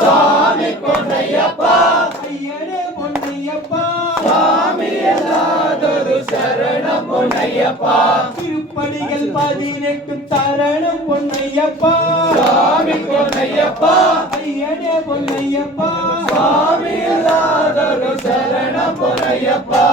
சாமி பொன்னையப்பா ஐயனே பொன்னையப்பா சாமி எல்லாதொரு சரணம் பொன்னையப்பா திருப்படிகள் 18 சரணம் பொன்னையப்பா சாமி பொன்னையப்பா ஐயனே பொன்னையப்பா சாமி எல்லாதொரு சரணம் பொன்னையப்பா